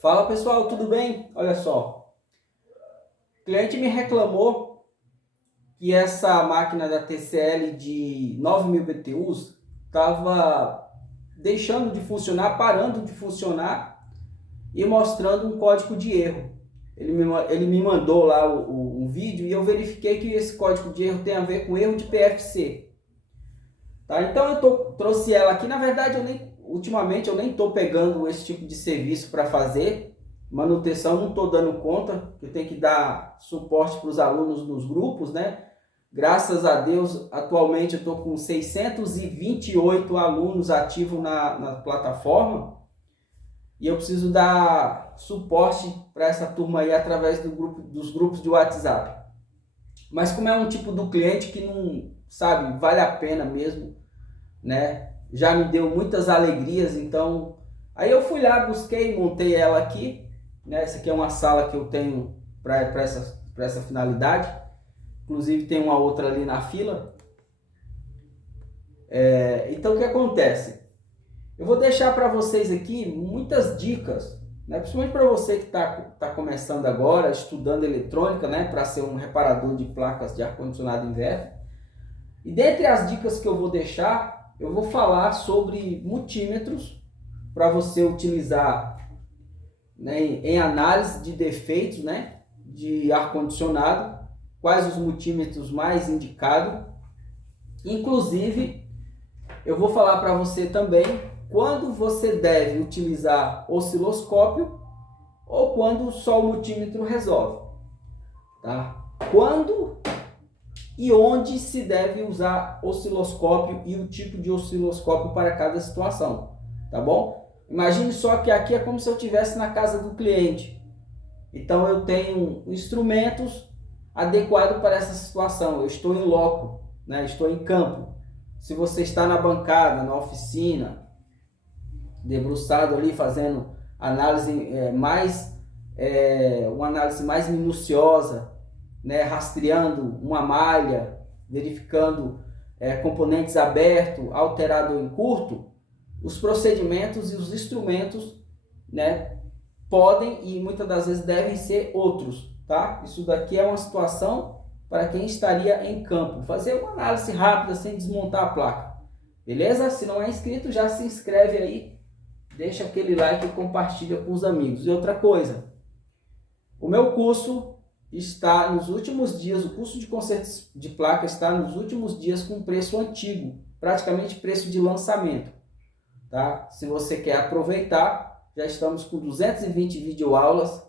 Fala pessoal, tudo bem? Olha só, o cliente me reclamou que essa máquina da TCL de 9.000 BTUs estava deixando de funcionar, parando de funcionar e mostrando um código de erro. Ele me mandou lá o vídeo e eu verifiquei que esse código de erro tem a ver com erro de PFC. Tá? Então trouxe ela aqui. Na verdade, ultimamente eu nem estou pegando esse tipo de serviço para fazer manutenção, não estou dando conta, eu tenho que dar suporte para os alunos nos grupos, né? Graças a Deus, atualmente eu estou com 628 alunos ativos na plataforma e eu preciso dar suporte para essa turma aí através dos grupos de WhatsApp. Mas como é um tipo do cliente que não, sabe, vale a pena mesmo, né? Já me deu muitas alegrias, então aí eu fui lá, busquei, montei ela aqui, né? Essa aqui é uma sala que eu tenho para essa finalidade. Inclusive tem uma outra ali na fila. Então o que acontece? Eu vou deixar para vocês aqui muitas dicas, né? Principalmente para você que tá começando agora, estudando eletrônica, né? Para ser um reparador de placas de ar-condicionado inverter. E dentre as dicas que eu vou deixar, eu vou falar sobre multímetros para você utilizar, né, em análise de defeitos, né, de ar-condicionado, quais os multímetros mais indicados. Inclusive, eu vou falar para você também quando você deve utilizar osciloscópio ou quando só o multímetro resolve. Tá? Quando e onde se deve usar osciloscópio e o tipo de osciloscópio para cada situação, tá bom? Imagine só que aqui é como se eu estivesse na casa do cliente. Então eu tenho instrumentos adequados para essa situação. Eu estou em loco, né? Estou em campo. Se você está na bancada, na oficina, debruçado ali fazendo análise uma análise mais minuciosa, né, rastreando uma malha, verificando componentes abertos, alterado em curto, os procedimentos e os instrumentos, né, podem e muitas das vezes devem ser outros, tá? Isso daqui é uma situação para quem estaria em campo, fazer uma análise rápida sem desmontar a placa, beleza? Se não é inscrito, já se inscreve aí, deixa aquele like e compartilha com os amigos. E outra coisa, o meu curso está nos últimos dias, o curso de conserto de placa está nos últimos dias com preço antigo, praticamente preço de lançamento, tá? Se você quer aproveitar, já estamos com 220 videoaulas,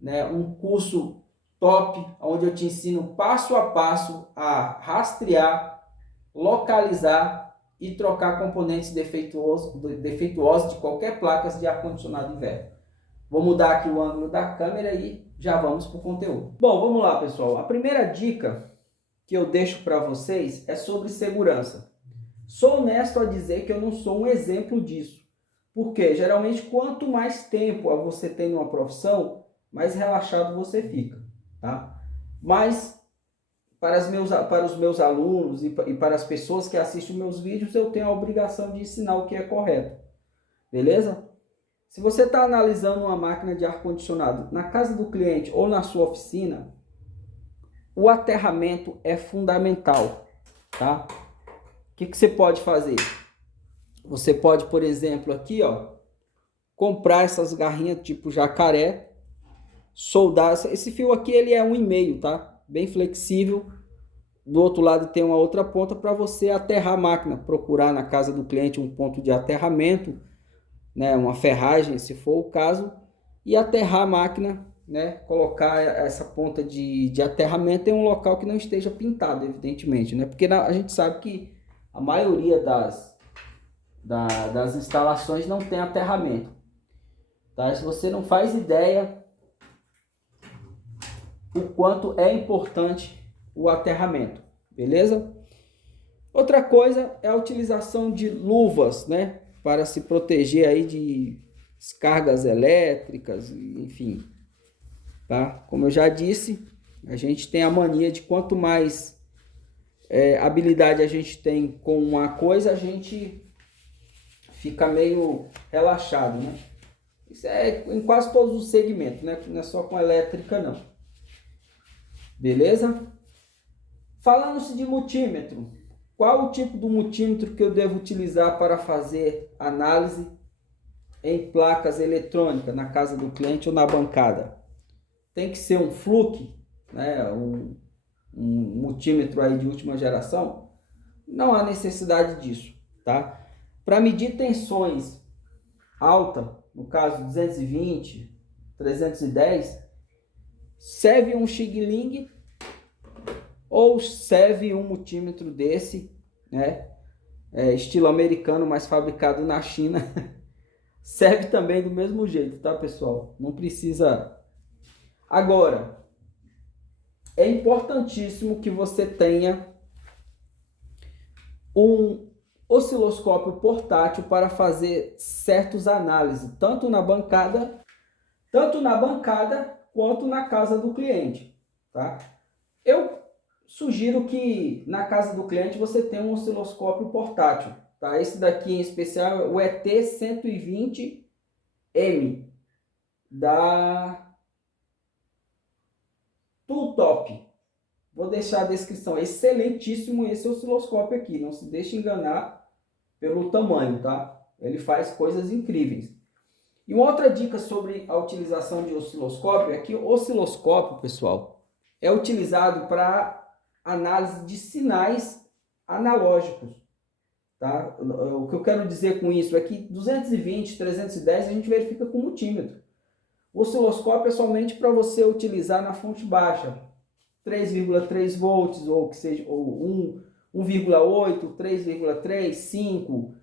né? Um curso top, onde eu te ensino passo a passo a rastrear, localizar e trocar componentes defeituosos de qualquer placa de ar-condicionado inverter. Vou mudar aqui o ângulo da câmera e já vamos para o conteúdo. Bom, vamos lá, pessoal. A primeira dica que eu deixo para vocês é sobre segurança. Sou honesto a dizer que eu não sou um exemplo disso. Porque geralmente quanto mais tempo você tem numa profissão, mais relaxado você fica, tá? Mas para os meus alunos e para as pessoas que assistem meus vídeos, eu tenho a obrigação de ensinar o que é correto. Beleza? Se você está analisando uma máquina de ar-condicionado na casa do cliente ou na sua oficina, o aterramento é fundamental, tá? O que você pode fazer? Você pode, por exemplo, aqui, ó, comprar essas garrinhas tipo jacaré, soldar. Esse fio aqui ele é 1,5, tá? Bem flexível. Do outro lado tem uma outra ponta para você aterrar a máquina, procurar na casa do cliente um ponto de aterramento, né, uma ferragem, se for o caso, e aterrar a máquina, né, colocar essa ponta de aterramento em um local que não esteja pintado, evidentemente, né, porque a gente sabe que a maioria das instalações não tem aterramento, tá? Se você não faz ideia o quanto é importante o aterramento, beleza? Outra coisa é a utilização de luvas, né, para se proteger aí de descargas elétricas, enfim, tá? Como eu já disse, a gente tem a mania de quanto mais habilidade a gente tem com uma coisa, a gente fica meio relaxado, né? Isso é em quase todos os segmentos, né? Não é só com elétrica, não. Beleza? Falando-se de multímetro, qual o tipo do multímetro que eu devo utilizar para fazer análise em placas eletrônicas na casa do cliente ou na bancada? Tem que ser um Fluke, né? um multímetro aí de última geração? Não há necessidade disso, tá? Para medir tensões alta, no caso 220, 310, serve um Xing-Ling ou serve um multímetro desse, né? Estilo americano, mas fabricado na China. Serve também do mesmo jeito, tá, pessoal? Não precisa. Agora, é importantíssimo que você tenha um osciloscópio portátil para fazer certas análises, tanto na bancada quanto na casa do cliente, tá? Eu sugiro que na casa do cliente você tenha um osciloscópio portátil, tá? Esse daqui em especial é o ET120M da Tooltop. Vou deixar a descrição. Excelentíssimo esse osciloscópio aqui. Não se deixe enganar pelo tamanho, tá? Ele faz coisas incríveis. E uma outra dica sobre a utilização de osciloscópio é que o osciloscópio, pessoal, é utilizado para análise de sinais analógicos, tá? O que eu quero dizer com isso é que 220, 310 a gente verifica com multímetro. O osciloscópio é somente para você utilizar na fonte baixa, 3,3 volts, ou que seja, ou 1,8, 3,3, 5,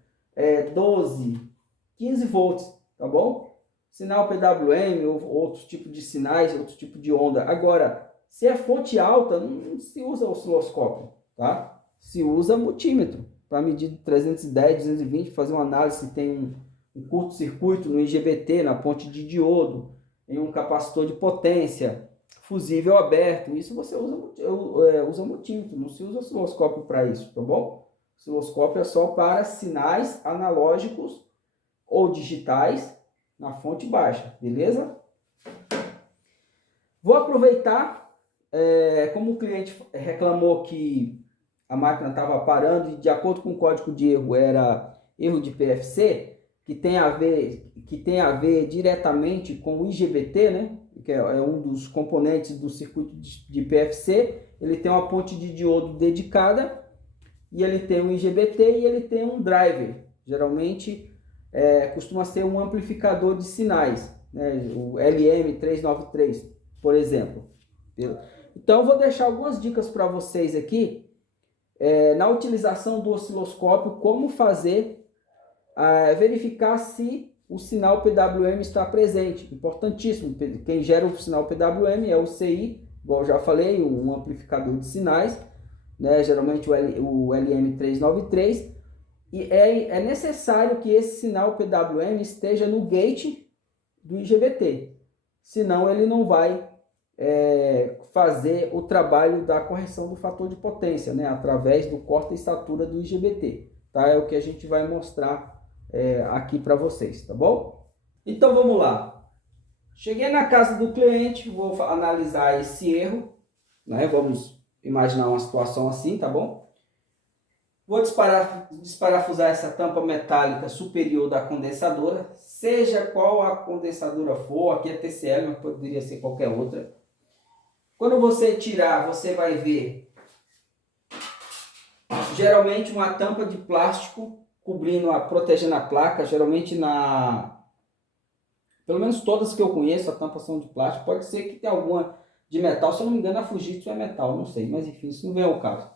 12, 15 volts, tá bom? Sinal PWM ou outros tipos de sinais, outros tipos de onda. Agora, se é fonte alta, não se usa osciloscópio, tá? Se usa multímetro para medir 310, 220, fazer uma análise se tem um curto-circuito no IGBT, na ponte de diodo, em um capacitor de potência, fusível aberto. Isso você usa multímetro, não se usa osciloscópio para isso, tá bom? Osciloscópio é só para sinais analógicos ou digitais na fonte baixa, beleza? Vou aproveitar, como o cliente reclamou que a máquina estava parando e de acordo com o código de erro era erro de PFC, que tem a ver diretamente com o IGBT, né? Que é um dos componentes do circuito de PFC. Ele tem uma ponte de diodo dedicada e ele tem um IGBT e ele tem um driver. Geralmente costuma ser um amplificador de sinais, né? O LM393, por exemplo. Então eu vou deixar algumas dicas para vocês aqui na utilização do osciloscópio, como fazer verificar se o sinal PWM está presente. Importantíssimo. Quem gera o sinal PWM é o CI, igual eu já falei, um amplificador de sinais, né? Geralmente o LM393. E é necessário que esse sinal PWM esteja no gate do IGBT. Senão ele não vai fazer o trabalho da correção do fator de potência, né? Através do corte e estatura do IGBT. Tá? É o que a gente vai mostrar aqui para vocês, tá bom? Então vamos lá. Cheguei na casa do cliente, vou analisar esse erro, né? Vamos imaginar uma situação assim, tá bom? Vou desparafusar essa tampa metálica superior da condensadora, seja qual a condensadora for, aqui é TCL, mas poderia ser qualquer outra. Quando você tirar, você vai ver geralmente uma tampa de plástico cobrindo, protegendo a placa, geralmente pelo menos todas que eu conheço, a tampa são de plástico. Pode ser que tenha alguma de metal, se eu não me engano a Fujitsu é metal, não sei, mas enfim, isso não vem ao caso.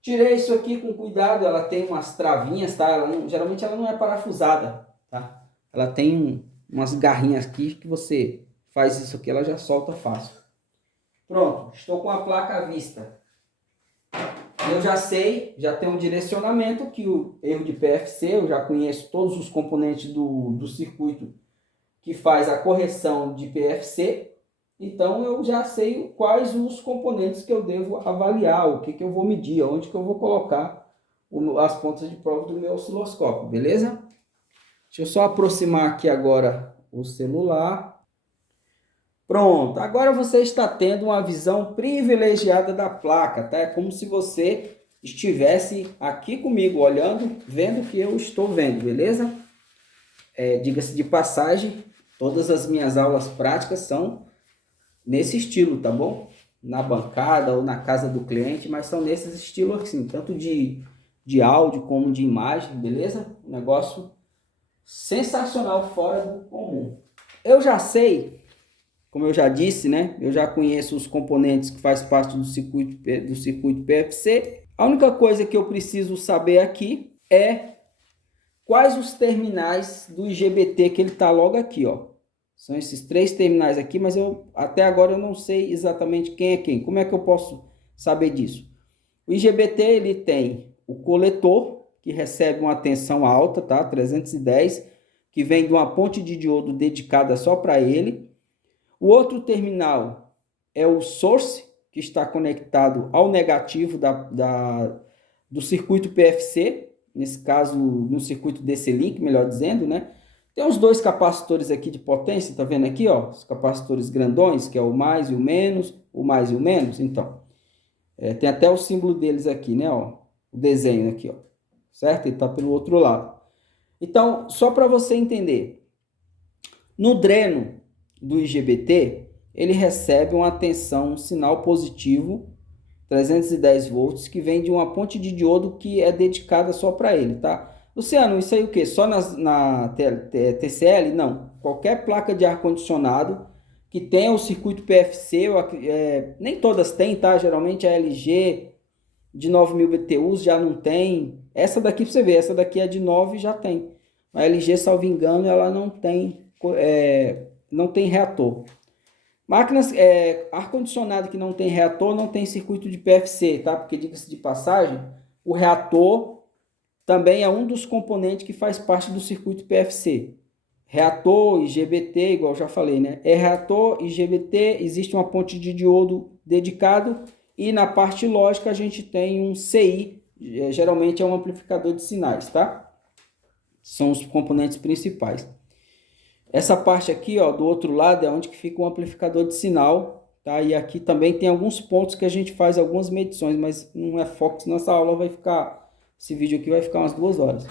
Tirei isso aqui com cuidado, ela tem umas travinhas, tá? Geralmente ela não é parafusada, tá? Ela tem umas garrinhas aqui que você faz isso aqui, ela já solta fácil. Pronto, estou com a placa à vista. Eu já sei, já tenho um direcionamento que o erro de PFC, eu já conheço todos os componentes do circuito que faz a correção de PFC, então eu já sei quais os componentes que eu devo avaliar, o que eu vou medir, onde que eu vou colocar as pontas de prova do meu osciloscópio, beleza? Deixa eu só aproximar aqui agora o celular. Pronto, agora você está tendo uma visão privilegiada da placa, tá? É como se você estivesse aqui comigo, olhando, vendo o que eu estou vendo, beleza? Diga-se de passagem, todas as minhas aulas práticas são nesse estilo, tá bom? Na bancada ou na casa do cliente, mas são nesses estilos assim, tanto de áudio como de imagem, beleza? Um negócio sensacional, fora do comum. Eu já sei, como eu já disse, né? Eu já conheço os componentes que faz parte do circuito PFC. A única coisa que eu preciso saber aqui é quais os terminais do IGBT que ele está logo aqui, ó. São esses 3 terminais aqui, mas até agora eu não sei exatamente quem é quem. Como é que eu posso saber disso? O IGBT ele tem o coletor, que recebe uma tensão alta, tá? 310, que vem de uma ponte de diodo dedicada só para ele. O outro terminal é o source, que está conectado ao negativo do circuito PFC, nesse caso no circuito DC-Link, melhor dizendo, né? Tem os 2 capacitores aqui de potência, tá vendo aqui, ó? Os capacitores grandões, que é o mais e o menos, o mais e o menos, então. Tem até o símbolo deles aqui, né, ó? O desenho aqui, ó. Certo? Ele tá pelo outro lado. Então, só para você entender, no dreno do IGBT, ele recebe uma tensão, um sinal positivo, 310 volts, que vem de uma ponte de diodo que é dedicada só para ele, tá? Luciano, isso aí o quê? Só na TCL? Não. Qualquer placa de ar-condicionado que tenha o circuito PFC, nem todas têm, tá? Geralmente a LG de 9.000 BTUs já não tem. Essa daqui, para você ver, essa daqui é de 9 já tem. A LG, salvo engano, ela não tem reator. Máquinas, ar-condicionado que não tem reator, não tem circuito de PFC, tá? Porque, diga-se de passagem, o reator também é um dos componentes que faz parte do circuito PFC. Reator, IGBT, igual eu já falei, né? Reator, IGBT, existe uma ponte de diodo dedicado e na parte lógica a gente tem um CI, geralmente é um amplificador de sinais, tá? São os componentes principais. Essa parte aqui, ó, do outro lado é onde que fica o amplificador de sinal, tá? E aqui também tem alguns pontos que a gente faz algumas medições, mas não é foco, senão essa aula vai ficar, esse vídeo aqui vai ficar umas 2 horas.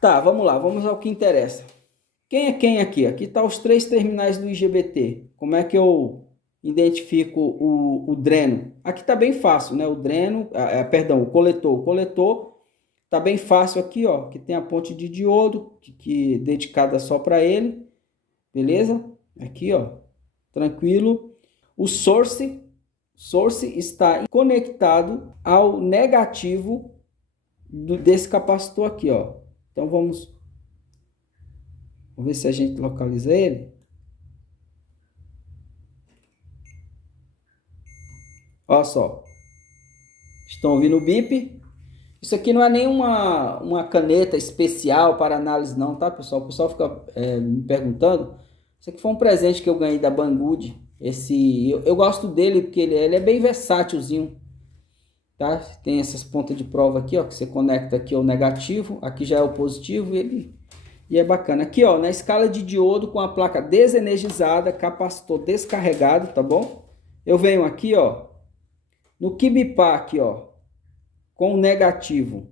Tá, vamos lá, vamos ao que interessa. Quem é quem aqui? Aqui tá os 3 terminais do IGBT. Como é que eu identifico o dreno? Aqui tá bem fácil, né? O dreno, perdão, o coletor. O coletor tá bem fácil aqui, ó, que tem a ponte de diodo, que é dedicada só para ele, beleza? Aqui, ó, tranquilo. O source está conectado ao negativo desse capacitor aqui, ó. Então vamos ver se a gente localiza ele. Olha só, estão ouvindo o bip? Isso aqui não é nenhuma caneta especial para análise não, tá, pessoal? O pessoal fica me perguntando. Isso aqui foi um presente que eu ganhei da Banggood. Eu gosto dele porque ele é bem versátilzinho, tá? Tem essas pontas de prova aqui, ó, que você conecta aqui o negativo, aqui já é o positivo e é bacana. Aqui, ó, na escala de diodo com a placa desenergizada, capacitor descarregado, tá bom? Eu venho aqui, ó, no que bipar aqui, ó, com o negativo.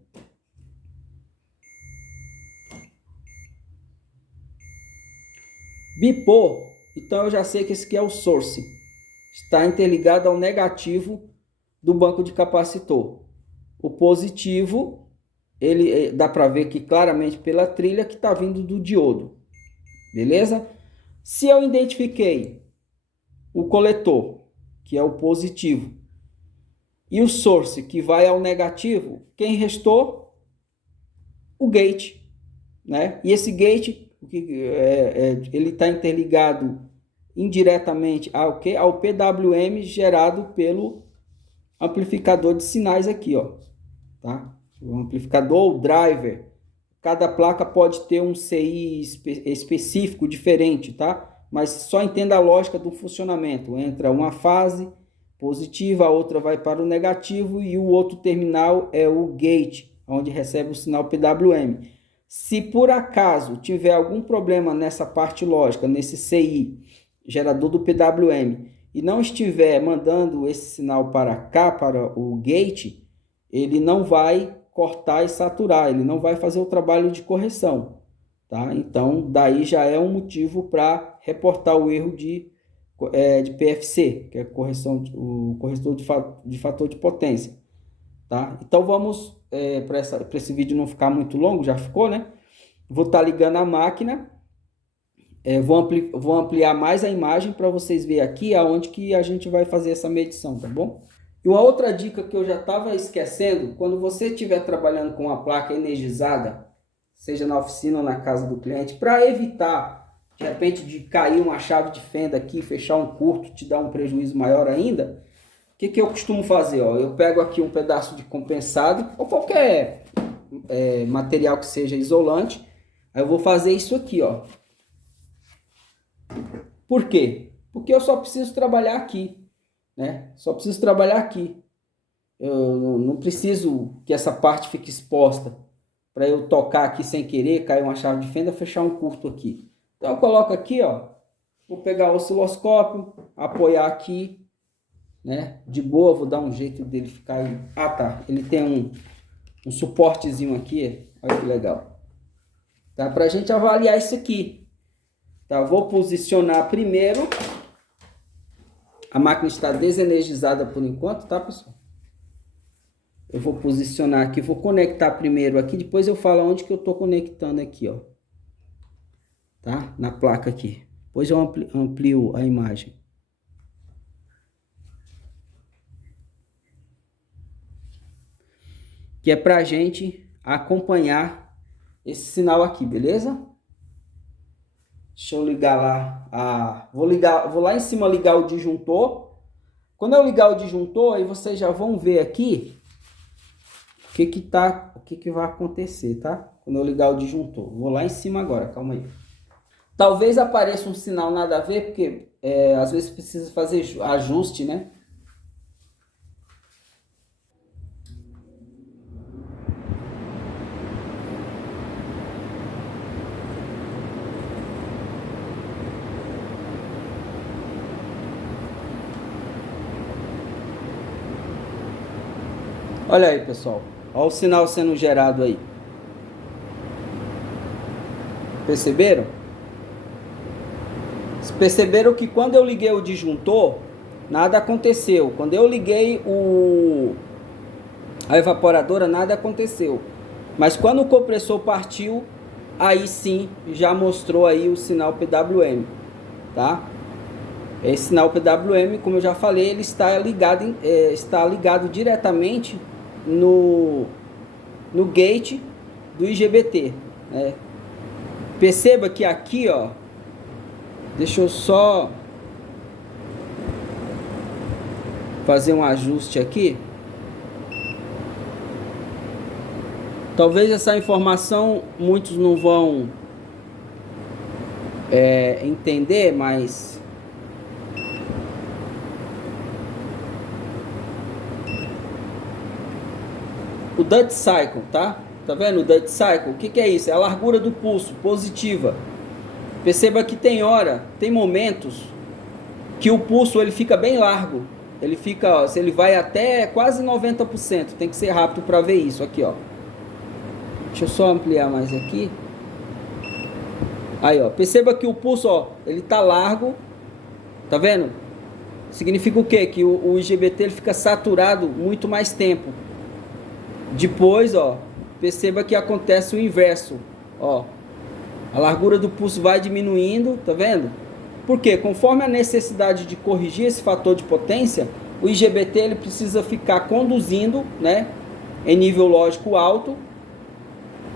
Bipou, então eu já sei que esse aqui é o source. Está interligado ao negativo do banco de capacitor. O positivo, ele dá para ver aqui claramente pela trilha que está vindo do diodo. Beleza? Se eu identifiquei o coletor, que é o positivo, e o source, que vai ao negativo, quem restou? O gate, né? E esse gate, ele está interligado indiretamente ao PWM gerado pelo amplificador de sinais aqui, ó, tá? O amplificador, o driver, cada placa pode ter um CI específico, diferente, tá? Mas só entenda a lógica do funcionamento. Entra uma fase positiva, a outra vai para o negativo e o outro terminal é o gate, onde recebe o sinal PWM. Se por acaso tiver algum problema nessa parte lógica, nesse CI, gerador do PWM, e não estiver mandando esse sinal para cá, para o gate, ele não vai cortar e saturar, ele não vai fazer o trabalho de correção, tá? Então, daí já é um motivo para reportar o erro de PFC, que é o corretor de fator de potência, tá? Então, vamos, para esse vídeo não ficar muito longo, já ficou, né? Vou estar ligando a máquina, vou ampliar mais a imagem para vocês verem aqui aonde que a gente vai fazer essa medição, tá bom? E uma outra dica que eu já estava esquecendo, quando você estiver trabalhando com uma placa energizada, seja na oficina ou na casa do cliente, para evitar, de repente, de cair uma chave de fenda aqui, fechar um curto, te dar um prejuízo maior ainda, o que eu costumo fazer? Ó? Eu pego aqui um pedaço de compensado, ou qualquer material que seja isolante, aí eu vou fazer isso aqui, ó. Por quê? Porque eu só preciso trabalhar aqui, né? Só preciso trabalhar aqui. Eu não preciso que essa parte fique exposta para eu tocar aqui sem querer, cair uma chave de fenda, fechar um curto aqui. Então eu coloco aqui, ó. Vou pegar o osciloscópio, apoiar aqui, né? De boa, vou dar um jeito dele ficar aí. Ah, tá. Ele tem um suportezinho aqui. Olha que legal. Tá? Pra gente avaliar isso aqui. Tá? Vou posicionar primeiro. A máquina está desenergizada por enquanto, tá, pessoal? Eu vou posicionar aqui, vou conectar primeiro aqui, depois eu falo onde que eu tô conectando aqui, ó. Tá? Na placa aqui. Depois eu amplio a imagem. Que é pra gente acompanhar esse sinal aqui, beleza? Deixa eu ligar lá, vou lá em cima ligar o disjuntor. Quando eu ligar o disjuntor, aí vocês já vão ver aqui o que vai acontecer, tá? Quando eu ligar o disjuntor. Vou lá em cima agora, calma aí. Talvez apareça um sinal nada a ver, porque às vezes precisa fazer ajuste, né? Olha aí, pessoal. Olha o sinal sendo gerado aí. Perceberam? Perceberam que quando eu liguei o disjuntor, nada aconteceu. Quando eu liguei a evaporadora, nada aconteceu. Mas quando o compressor partiu, aí sim já mostrou aí o sinal PWM, tá? Esse sinal PWM, como eu já falei, ele está ligado diretamente no gate do IGBT, né? Perceba que aqui, ó, deixa eu só fazer um ajuste aqui. Talvez essa informação muitos não vão entender, mas o duty cycle, tá? Tá vendo o duty cycle? O que é isso? É a largura do pulso positiva. Perceba que tem momentos que o pulso ele fica bem largo. Ele fica, ó, ele vai até quase 90%. Tem que ser rápido para ver isso aqui, ó. Deixa eu só ampliar mais aqui. Aí, ó, perceba que o pulso, ó, ele tá largo. Tá vendo? Significa o quê? Que o IGBT ele fica saturado muito mais tempo. Depois, ó, perceba que acontece o inverso, ó. A largura do pulso vai diminuindo, tá vendo? Por quê? Conforme a necessidade de corrigir esse fator de potência, o IGBT ele precisa ficar conduzindo, né, em nível lógico alto.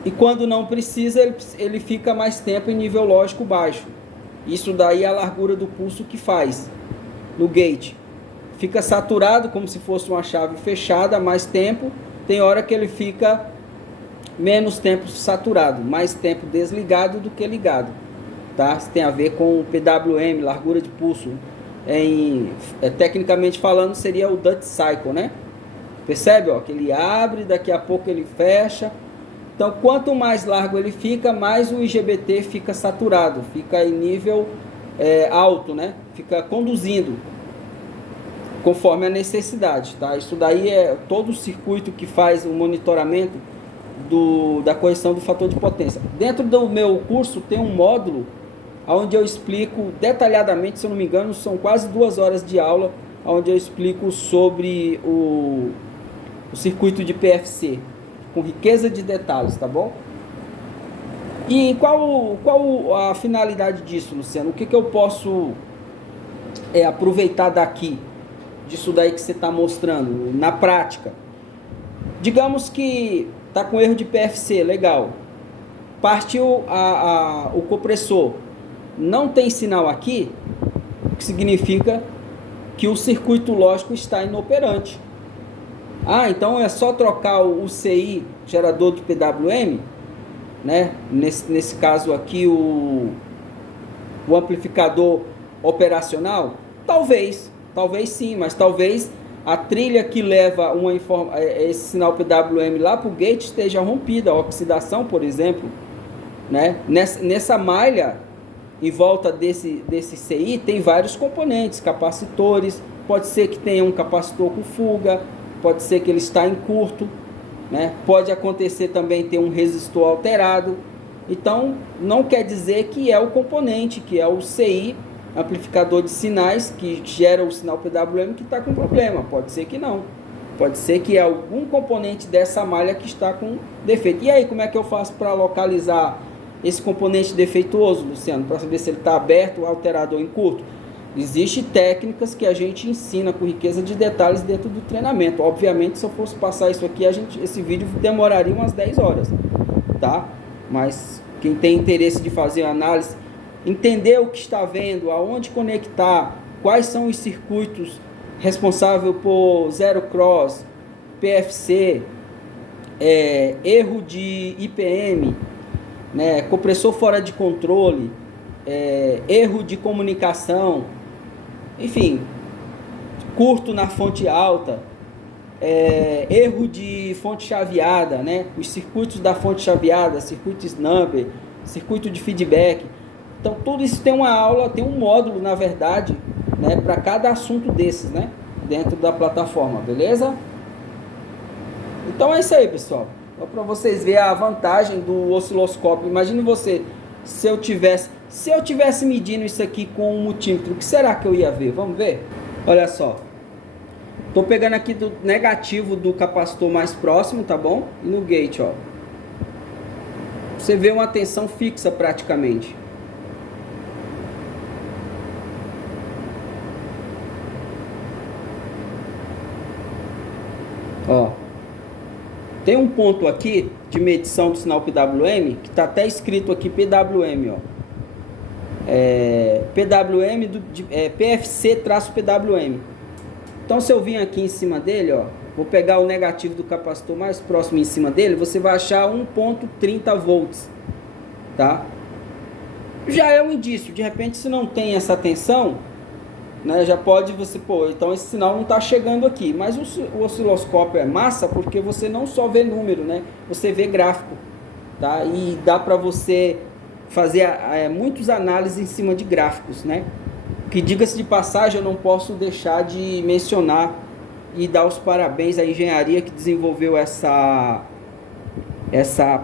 E quando não precisa, ele fica mais tempo em nível lógico baixo. Isso daí é a largura do pulso que faz no gate. Fica saturado como se fosse uma chave fechada, mais tempo. Tem hora que ele fica menos tempo saturado, mais tempo desligado do que ligado, tá? Isso tem a ver com o PWM, largura de pulso. Tecnicamente falando, seria o duty cycle, né? Percebe, ó, que ele abre, daqui a pouco ele fecha. Então, quanto mais largo ele fica, mais o IGBT fica saturado, fica em nível alto, né? Fica conduzindo conforme a necessidade, tá? Isso daí é todo o circuito que faz o monitoramento da correção do fator de potência. Dentro do meu curso tem um módulo onde eu explico detalhadamente, se eu não me engano, são quase 2 horas de aula, onde eu explico sobre o circuito de PFC, com riqueza de detalhes, tá bom? E qual a finalidade disso, Luciano? O que eu posso aproveitar daqui, disso daí que você está mostrando, na prática? Digamos que está com erro de PFC, legal. Partiu o compressor, não tem sinal aqui, o que significa que o circuito lógico está inoperante. Ah, então é só trocar o CI, gerador de PWM, né? Nesse caso aqui, o amplificador operacional? Talvez sim, mas talvez a trilha que leva esse sinal PWM lá para o gate esteja rompida, a oxidação, por exemplo, né? Nessa malha, em volta desse CI, tem vários componentes, capacitores, pode ser que tenha um capacitor com fuga, pode ser que ele está em curto, né? Pode acontecer também ter um resistor alterado. Então, não quer dizer que é o componente, que é o CI, amplificador de sinais, que gera o sinal PWM, que está com problema. Pode ser que não. Pode ser que é algum componente dessa malha que está com defeito. E aí, como é que eu faço para localizar esse componente defeituoso, Luciano? Para saber se ele está aberto, alterado ou em curto? Existem técnicas que a gente ensina com riqueza de detalhes dentro do treinamento. Obviamente, se eu fosse passar isso aqui, esse vídeo demoraria umas 10 horas, tá? Mas quem tem interesse de fazer análise, entender o que está vendo, aonde conectar, quais são os circuitos responsáveis por zero cross, PFC, erro de IPM, né, compressor fora de controle, erro de comunicação, enfim, curto na fonte alta, erro de fonte chaveada, né? Os circuitos da fonte chaveada, circuito snubber, circuito de feedback. Então tudo isso tem uma aula, tem um módulo, na verdade, né, para cada assunto desses, né, dentro da plataforma, beleza? Então é isso aí, pessoal. Só para vocês verem a vantagem do osciloscópio. Imagine você, se eu tivesse medindo isso aqui com um multímetro, o que será que eu ia ver? Vamos ver? Olha só. Estou pegando aqui do negativo do capacitor mais próximo, tá bom? E no gate, ó. Você vê uma tensão fixa praticamente. Ó. Tem um ponto aqui de medição do sinal PWM, que está até escrito aqui PWM, ó. PWM PFC-PWM. Então, se eu vim aqui em cima dele, ó, vou pegar o negativo do capacitor mais próximo em cima dele, você vai achar 1.30 volts, tá? Já é um indício. De repente, se não tem essa tensão, né, já pode então esse sinal não está chegando aqui. Mas o osciloscópio é massa porque você não só vê número, né? Você vê gráfico, tá? E dá para você fazer muitas análises em cima de gráficos, né? Que, diga-se de passagem, eu não posso deixar de mencionar e dar os parabéns à engenharia que desenvolveu essa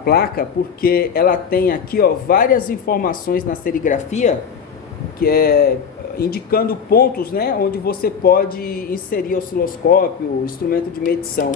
placa, porque ela tem aqui, ó, várias informações na serigrafia, que indicando pontos, né, onde você pode inserir osciloscópio, instrumento de medição.